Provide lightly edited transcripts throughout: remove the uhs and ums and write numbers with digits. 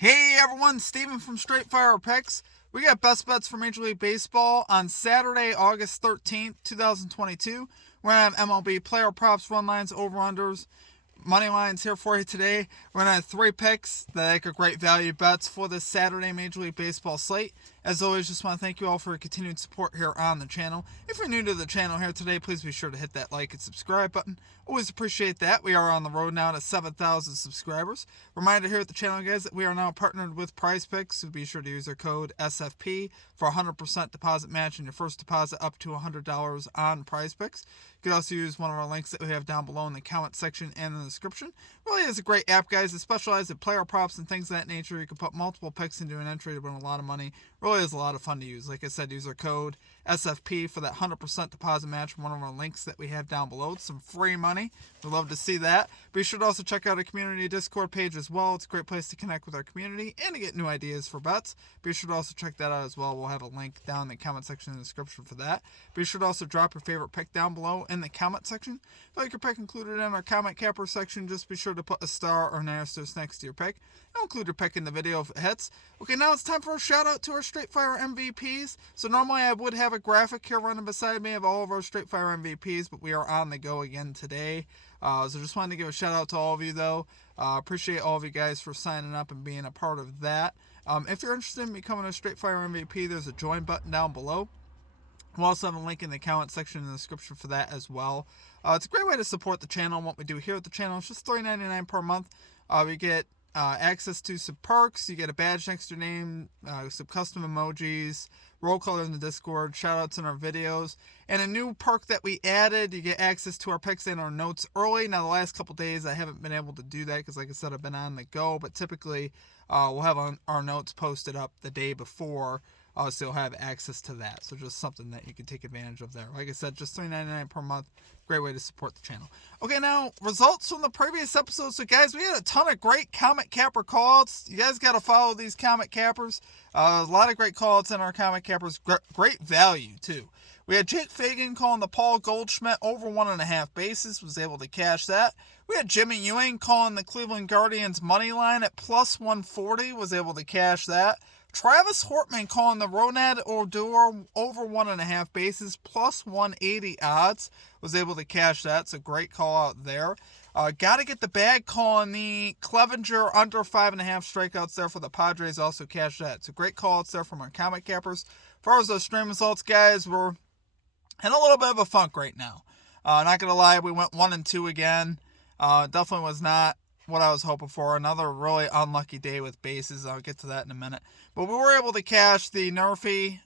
Hey everyone, Steven from Straight Fire Picks. We got best bets for Major League Baseball on Saturday, August 13th, 2022. We're going to have MLB player props, run lines, over-unders, money lines here for you today. We're going to have 3 picks that make a great value bets for this Saturday Major League Baseball slate. As always, just want to thank you all for your continued support here on the channel. If you're new to the channel here today, please be sure to hit that like and subscribe button. Always appreciate that. We are on the road now to 7,000 subscribers. Reminder here at the channel, guys, that we are now partnered with Prize Picks, so be sure to use our code SFP for 100% deposit match and your first deposit up to $100 on Prize Picks. You can also use one of our links that we have down below in the comment section and in the description. Really is a great app, guys. It specializes in player props and things of that nature. You can put multiple picks into an entry to win a lot of money. Really is a lot of fun to use. Like I said, use our code SFP for that 100% deposit match from one of our links that we have down below. It's some free money. We'd love to see that. Be sure to also check out our community Discord page as well. It's a great place to connect with our community and to get new ideas for bets. Be sure to also check that out as well. We'll have a link down in the comment section in the description for that. Be sure to also drop your favorite pick down below in the comment section. If you like your pick included in our comment capper section, just be sure to put a star or an asterisk next to your pick. I'll include your pick in the video if it hits. Okay, now it's time for a shout out to our Straight Fire MVPs. So normally I would have a graphic here running beside me of all of our Straight Fire MVPs, but we are on the go again today. So just wanted to give a shout out to all of you though. Appreciate all of you guys for signing up and being a part of that. If you're interested in becoming a Straight Fire MVP, there's a join button down below. We'll also have a link in the comment section in the description for that as well. It's a great way to support the channel and what we do here at the channel. It's just $3.99 per month. We get access to some perks. You get a badge next to your name, some custom emojis, roll color in the Discord, shout outs in our videos, and a new perk that we added, you get access to our picks and our notes early. Now the last couple days I haven't been able to do that because like I said, I've been on the go, but typically we'll have our notes posted up the day before, so you'll have access to that. So just something that you can take advantage of there. Like I said, just $3.99 per month. Great way to support the channel. Okay, now results from the previous episode. So guys, we had a ton of great comment capper callouts. You guys got to follow these comment cappers. A lot of great callouts in our comment cappers. Great value too. We had Jake Fagan calling the Paul Goldschmidt over 1.5 bases. Was able to cash that. We had Jimmy Ewing calling the Cleveland Guardians money line at plus 140. Was able to cash that. Travis Hortman calling the Ronald Odor over 1.5 bases plus 180 odds. Was able to cash that. So great call out there. Got to get the bag calling the Clevenger under 5.5 strikeouts there for the Padres. Also cashed that. So great call outs there from our comic cappers. As far as those stream results, guys, we're in a little bit of a funk right now. Not going to lie, we went 1-2 again. Definitely was not what I was hoping for. Another really unlucky day with bases. I'll get to that in a minute. But we were able to cash the NRFI.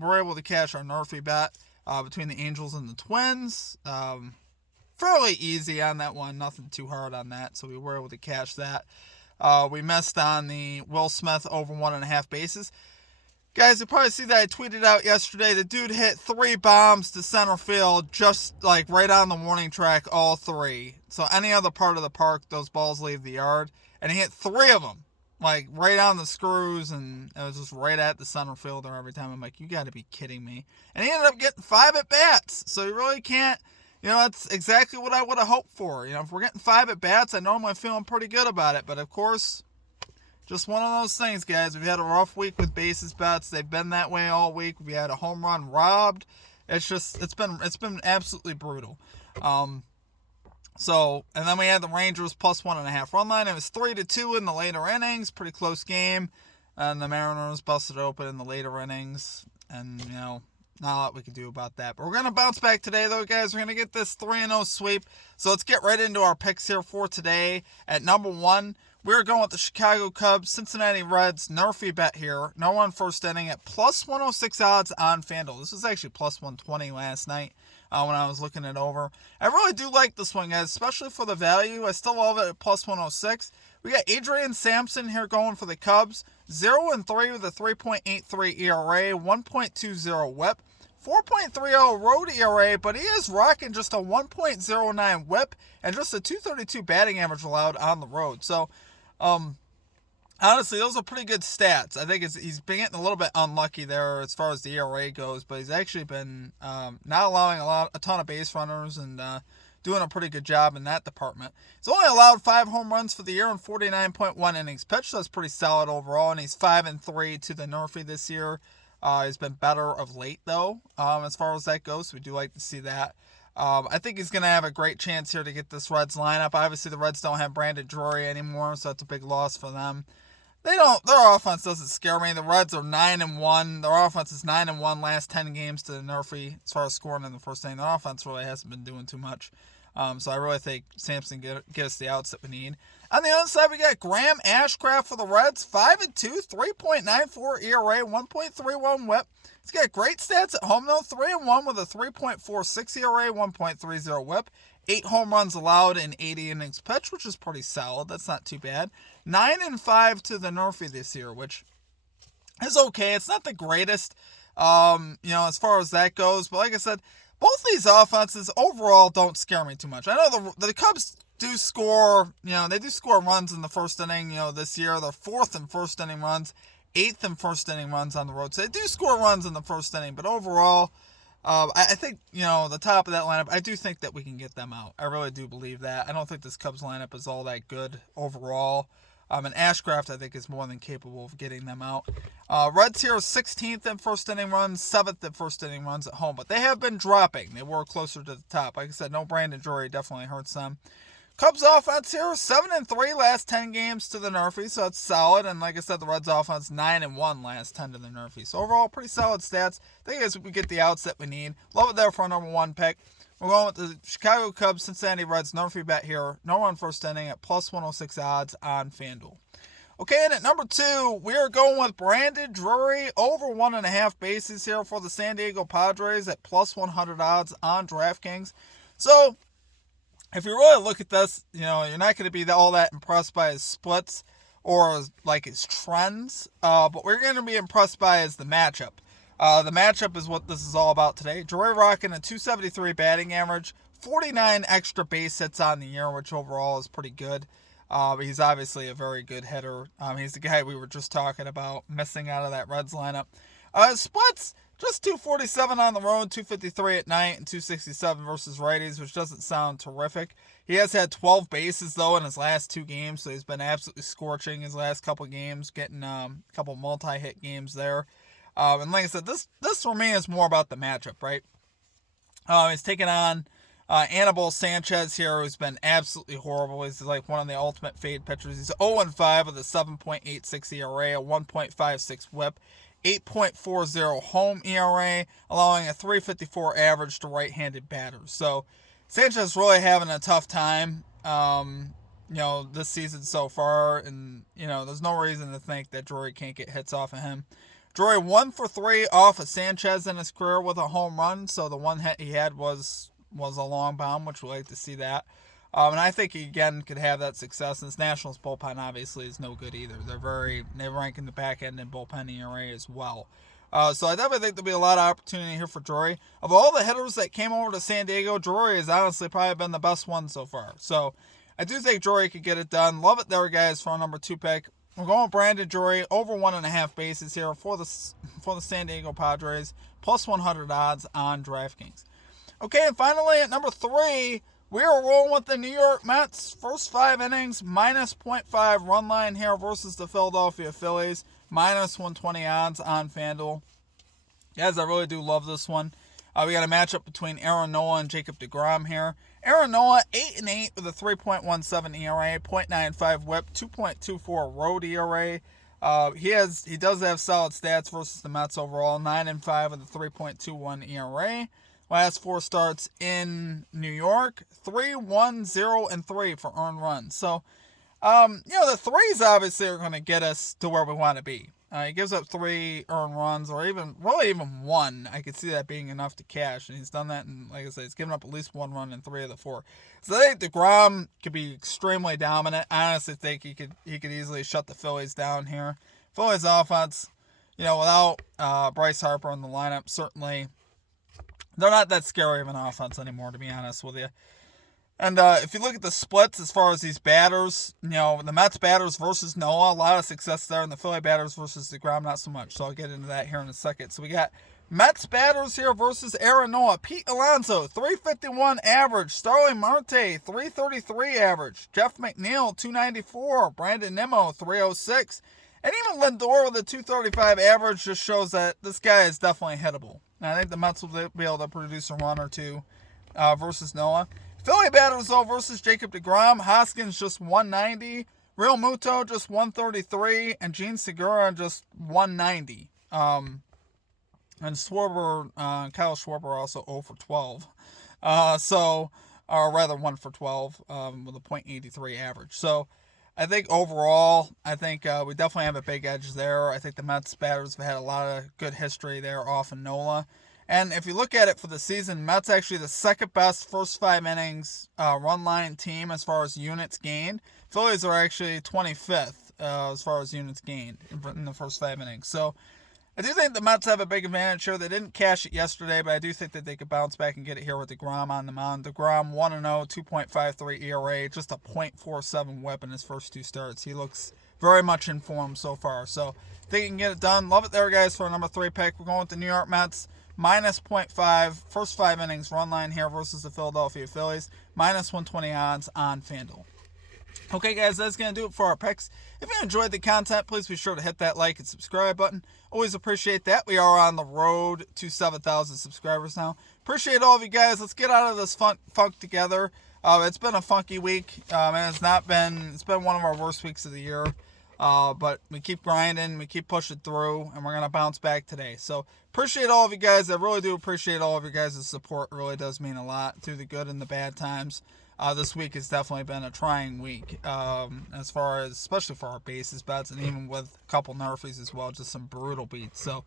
We were able to cash our NRFI bet between the Angels and the Twins. Fairly easy on that one. Nothing too hard on that. So we were able to cash that. We missed on the Will Smith over 1.5 bases. Guys, you probably see that I tweeted out yesterday. The dude hit 3 bombs to center field, just like right on the warning track, all 3. So any other part of the park, those balls leave the yard. And he hit 3 of them, like right on the screws, and it was just right at the center fielder every time. I'm like, you got to be kidding me. And he ended up getting 5 at-bats. So you really can't, that's exactly what I would have hoped for. If we're getting 5 at-bats, I normally feeling pretty good about it. But of course, just one of those things, guys. We've had a rough week with bases bets. They've been that way all week. We had a home run robbed. It's been absolutely brutal. And then we had the Rangers plus 1.5 run line. It was 3-2 in the later innings. Pretty close game. And the Mariners busted open in the later innings. And, not a lot we can do about that. But we're going to bounce back today, though, guys. We're going to get this 3-0 sweep. So let's get right into our picks here for today. At number 1, we're going with the Chicago Cubs, Cincinnati Reds, NRFI bet here. No run first inning at plus 106 odds on FanDuel. This was actually plus 120 last night when I was looking it over. I really do like this one, guys, especially for the value. I still love it at plus 106. We got Adrian Sampson here going for the Cubs. 0-3 with a 3.83 ERA, 1.20 whip. 4.30 road ERA, but he is rocking just a 1.09 whip and just a 232 batting average allowed on the road. So, honestly, those are pretty good stats. I think he's been getting a little bit unlucky there as far as the ERA goes, but he's actually been not allowing a ton of base runners and doing a pretty good job in that department. He's only allowed 5 home runs for the year and 49.1 innings pitched. So that's pretty solid overall, and he's 5-3 to the NRFI this year. He's been better of late, though, as far as that goes. So we do like to see that. I think he's going to have a great chance here to get this Reds lineup. Obviously, the Reds don't have Brandon Drury anymore, so that's a big loss for them. Their offense doesn't scare me. The Reds are 9-1. Their offense is 9-1 last 10 games to the NRFI as far as scoring in the first inning. Their offense really hasn't been doing too much. So I really think Sampson get us the outs that we need. On the other side, we got Graham Ashcraft for the Reds, 5-2, 3.94 ERA, 1.31 WHIP. He's got great stats at home, though, 3-1 with a 3.46 ERA, 1.30 WHIP. 8 home runs allowed in 80 innings pitched, which is pretty solid. That's not too bad. 9-5 to the NRFI this year, which is okay. It's not the greatest, as far as that goes. But like I said, both these offenses overall don't scare me too much. I know the Cubs do score, they do score runs in the first inning, this year. They're 4th in first inning runs, 8th in first inning runs on the road. So they do score runs in the first inning, but overall, I think, the top of that lineup, I do think that we can get them out. I really do believe that. I don't think this Cubs lineup is all that good overall. And Ashcraft, I think, is more than capable of getting them out. Reds here are 16th in first inning runs, 7th in first inning runs at home. But they have been dropping. They were closer to the top. Like I said, no Brandon Drury definitely hurts them. Cubs offense here, 7-3 last 10 games to the NRFI, so that's solid. And like I said, the Reds offense, 9-1 last 10 to the NRFI. So overall, pretty solid stats. I think as we get the outs that we need. Love it there for our number 1 pick. We're going with the Chicago Cubs, Cincinnati Reds NRFI bet here. No run first inning at plus 106 odds on FanDuel. Okay, and at number 2, we are going with Brandon Drury over 1.5 bases here for the San Diego Padres at plus 100 odds on DraftKings. So, if you really look at this, you're not going to be all that impressed by his splits or like his trends, but we're going to be impressed by is the matchup. The matchup is what this is all about today. Drury rocking a 273 batting average, 49 extra base hits on the year, which overall is pretty good. But he's obviously a very good hitter. He's the guy we were just talking about missing out of that Reds lineup. His splits, just 247 on the road, 253 at night, and 267 versus righties, which doesn't sound terrific. He has had 12 bases, though, in his last 2 games, so he's been absolutely scorching his last couple games, getting a couple multi-hit games there. And like I said, this for me is more about the matchup, right? He's taking on Anibal Sanchez here, who's been absolutely horrible. He's like one of the ultimate fade pitchers. He's 0-5 with a 7.86 ERA, a 1.56 WHIP, 8.40 home ERA, allowing a 3.54 average to right-handed batters. So Sanchez really having a tough time, this season so far, and there's no reason to think that Drury can't get hits off of him. Drury 1 for 3 off of Sanchez in his career with a home run, so the one hit he had was a long bomb, which we like to see that. And I think he, again, could have that success. And this Nationals bullpen, obviously, is no good either. They rank in the back end in bullpen ERA as well. So I definitely think there'll be a lot of opportunity here for Drury. Of all the hitters that came over to San Diego, Drury has honestly probably been the best one so far. So I do think Drury could get it done. Love it there, guys, for our number 2 pick. We're going with Brandon Drury over 1.5 bases here for the San Diego Padres, plus 100 odds on DraftKings. Okay, and finally at number 3, we are rolling with the New York Mets. First 5 innings, minus 0.5 run line here versus the Philadelphia Phillies, minus 120 odds on FanDuel. Guys, I really do love this one. We got a matchup between Aaron Nola and Jacob deGrom here. Aaron Nola, 8-8 with a 3.17 ERA, 0.95 WHIP, 2.24 road ERA. He does have solid stats versus the Mets overall, 9-5 with a 3.21 ERA. Last 4 starts in New York, 3-1-0-3 for earned runs. So, the threes obviously are going to get us to where we want to be. He gives up 3 earned runs, or even 1. I could see that being enough to cash, and he's done that. And like I said, he's given up at least 1 run in 3 of the 4. So I think deGrom could be extremely dominant. I honestly think he could easily shut the Phillies down here. Phillies offense, without Bryce Harper in the lineup, certainly they're not that scary of an offense anymore, to be honest with you. And if you look at the splits as far as these batters, the Mets batters versus Noah, a lot of success there, and the Philly batters versus deGrom, not so much. So I'll get into that here in a second. So we got Mets batters here versus Aaron Nola. Pete Alonso, 351 average. Starling Marte, 333 average. Jeff McNeil, 294. Brandon Nimmo, 306. And even Lindor with a 235 average just shows that this guy is definitely hittable. And I think the Mets will be able to produce a run or two versus Nola. Philly batters, though, versus Jacob deGrom. Hoskins just 190. Real Muto just 133. And Gene Segura just 190. And Schwarber, Kyle Schwarber also 0 for 12. Or rather 1 for 12 with a .83 average. So I think overall, we definitely have a big edge there. I think the Mets batters have had a lot of good history there off of Nola. And if you look at it for the season, Mets actually the second best first 5 innings run line team as far as units gained. Phillies are actually 25th as far as units gained in the first 5 innings. So I do think the Mets have a big advantage here. They didn't cash it yesterday, but I do think that they could bounce back and get it here with deGrom on the mound. deGrom 1-0, 2.53 ERA, just a .47 whip in his first 2 starts. He looks very much in form so far. So I think he can get it done. Love it there, guys, for a number 3 pick. We're going with the New York Mets. Minus .5, first 5 innings run line here versus the Philadelphia Phillies. Minus 120 odds on FanDuel. Okay, guys, that's going to do it for our picks. If you enjoyed the content, please be sure to hit that like and subscribe button. Always appreciate that. We are on the road to 7,000 subscribers now. Appreciate all of you guys. Let's get out of this funk together. It's been a funky week, and it's been one of our worst weeks of the year. But we keep grinding, we keep pushing through, and we're going to bounce back today. So appreciate all of you guys. I really do appreciate all of you guys' support. It really does mean a lot through the good and the bad times. This week has definitely been a trying week, as far as, especially for our bases bets, and even with a couple NRFIs as well, just some brutal beats. So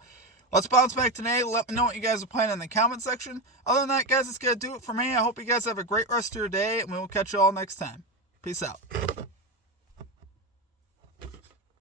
let's bounce back today. Let me know what you guys are playing in the comment section. Other than that, guys, that's going to do it for me. I hope you guys have a great rest of your day, and we will catch you all next time. Peace out.